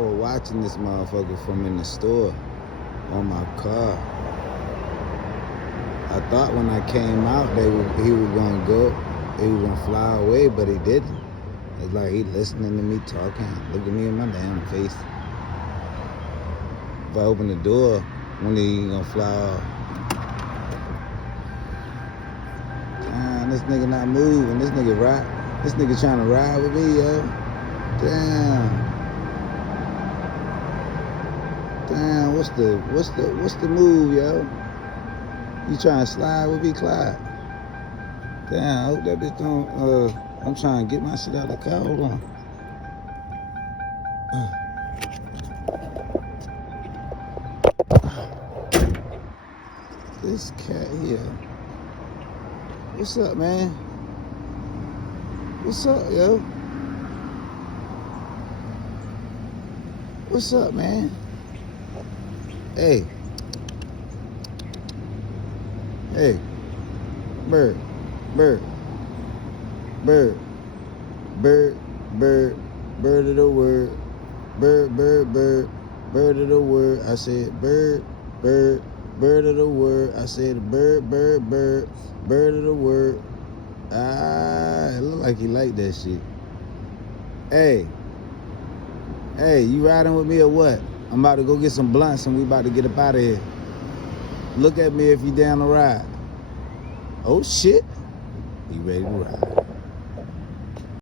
was watching this motherfucker from in the store on my car. I thought when I came out he was gonna go, he was gonna fly away, but he didn't. It's like he listening to me talking, looking me in my damn face. If I open the door, when he gonna fly off? Damn, this nigga not moving. This nigga trying to ride with me, yo. Damn, what's the move, yo? You trying to slide with me, Clyde? Damn, I hope that bitch don't, I'm trying to get my shit out of the car. Hold on. This cat here. What's up, man? What's up, yo? What's up, man? Hey. Hey. Bird. Bird. Bird. Bird. Bird. Bird of the word. Bird. Bird. Bird. Bird of the word. I said bird. Bird. Bird of the word. I said bird. Bird. Bird. Bird of the word. It look like he like that shit. Hey. Hey, you riding with me or what? I'm about to go get some blunts and we about to get up out of here. Look at me if you down to ride. Oh shit. You ready to ride.